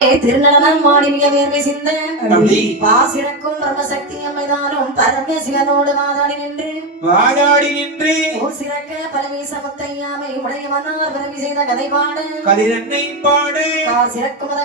திருநலனம் மாடிவிய வேர்வை சிந்த பாசிடக்கும் பரமசக்தி அம்மைதானும் வாதாடி நின்று. வாதாடி சிறக்க பரமேச முத்தையாமை உடைய செய்த கதை பாடு. கதிரன்னை பாடு. சிறக்கும் மத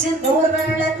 சித்தூர் வள்ளல்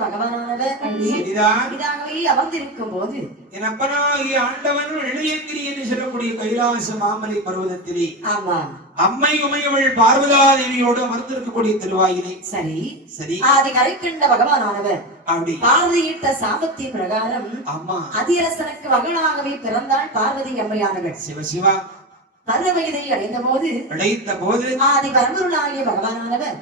பகவானானவர் அங்கே சரிதான் இதாகவே அமர்ந்திருக்கும் போது என் அப்பனாகிய ஆண்டவன் எழுதியங்கிரி என்று சொல்லக்கூடிய கைலாச மாமலை பர்வதத்திலே ஆமா. அம்மை உமையவள் பார்வதாதேவியோடு அமர்ந்திருக்கக்கூடிய திருவாயிலே. சரி. சரி. ஆதி கரைக்கின்ற பகவானானவர் அப்படி. பார்வதியிட்ட சாபத்தின் பிரகாரம் அம்மா. அதிரசனுக்கு மகளாகவே பிறந்தாள் பார்வதி அம்மையானவள் சிவ சிவா பருவ வயதை அடைந்த போது அழைத்த போது ஆதி பரம்பொருளாகிய பகவானானவர்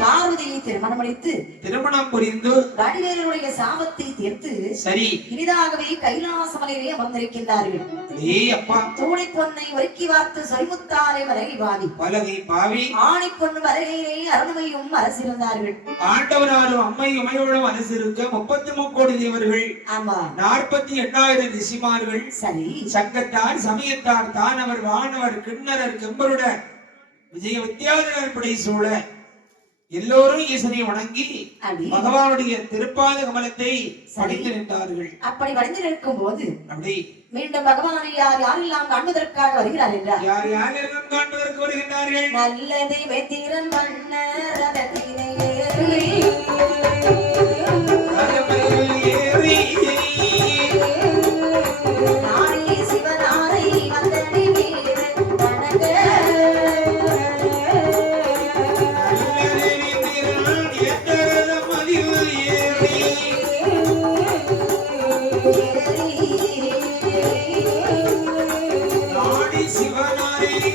பார்வதியை திருமணம் முடித்து திருமணம் புரிந்து வடிவேலனுடைய சாபத்தை தீர்த்து சரி. இனிதாகவே கைலாசமலையிலே அமர்ந்திருக்கின்றார்கள். அடே அப்பா. தூணை பொன்னை ஒருக்கி வார்த்து சொரிமுத்தாரை வரைகை வாதி பலகை பாவி. ஆணி பொண்ணு வருகையிலே அருண்மையும் அரசிருந்தார்கள் ஆண்டவனாரும் அம்மை உமையோடும் அரசிருக்க முப்பத்தி முக்கோடி தேவர்கள். ஆமா. நாற்பத்தி எண்ணாயிரம் ரிஷிமார்கள். சரி. சங்கத்தார் சமயத்தார் தானவர் வானவர் கிண்ணறர் கெம்பருடன் விஜய வித்யாதரர் படை சூழ எல்லோரும் ஈசனை வணங்கி பகவானுடைய திருப்பாத கமலத்தை படித்து நின்றார்கள். அப்படி வடிந்து நிற்கும் போது அப்படி. மீண்டும் பகவானை யார் யாரெல்லாம் காண்பதற்காக வருகிறார் என்றார்? யார் யார் எல்லாம் காண்பதற்கு வருகின்றார்கள்? நல்லதை வெத்திரன் மன்னரதத்தினை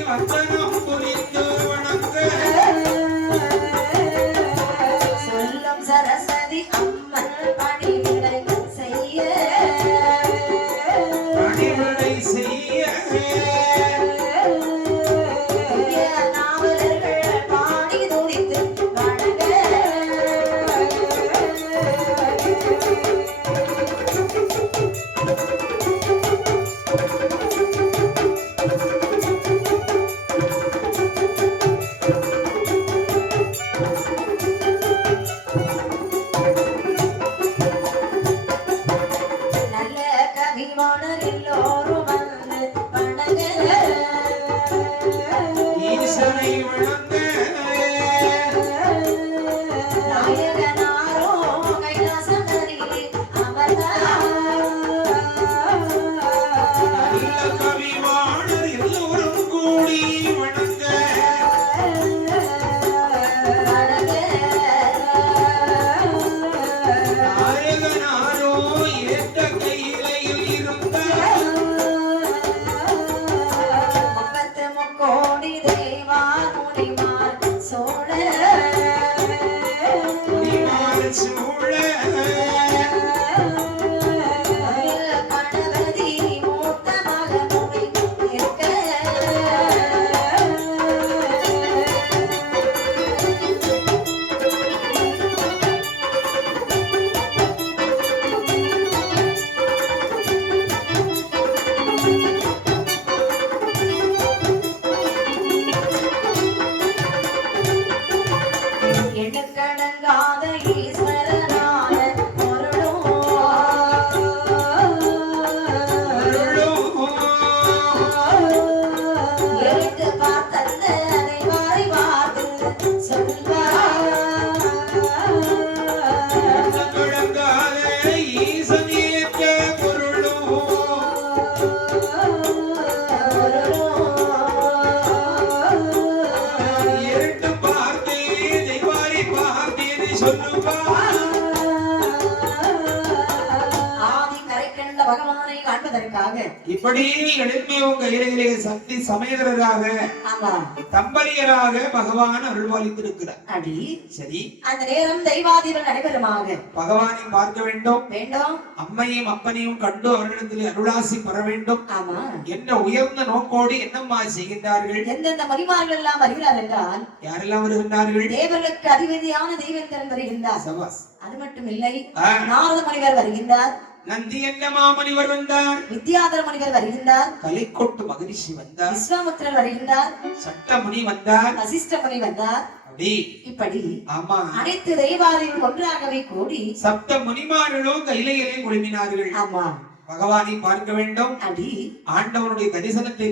வந்தனம் புரிந்து காண்பதற்காக. இப்படி எழுப்பியும் கையிலே சக்தி சமேதராக ஆமா. தம்பலியராக பகவான் அருள்வாளித்திருக்கிறார். அடி. சரி. அந்த நேரம் தெய்வாதீபம் நடைபெறுமாக. பகவானை பார்க்க வேண்டும். வேண்டும். அம்மையும் அப்பனையும் கண்டு அவர்களிடத்தில் அருளாசி பெற வேண்டும். ஆமா. என்ற உயர்ந்த நோக்கோடு என்னம்மா செய்கின்றார்கள்? எந்தெந்த மணிமார்கள் எல்லாம் வருகிறார் என்றால் யாரெல்லாம் வருகின்றார்கள்? தேவர்களுக்கு அதிபதியான தெய்வந்தரன் வருகின்றார் அது மட்டும் இல்லை நாரத முனிவர் வருகின்றார். நந்தி என்ன மாமணிவர் வந்தார். வித்யாதர முனிவர் வருகின்றார். கலைக்கோட்டு மகரிஷி வந்தார். விஸ்வாமுத்திரர் வருகின்றார். சட்டமுனி வந்தார். வசிஷ்ட முனி வந்தார். அப்படி. இப்படி ஆமா. அனைத்து தெய்வாதையும் ஒன்றாகவே கூடி சப்த முனிமார்களும் கையிலையிலே குழுமினார்கள். ஆமா. பகவானை பார்க்க வேண்டும். அடி ஆண்டவனுடைய தரிசனத்தை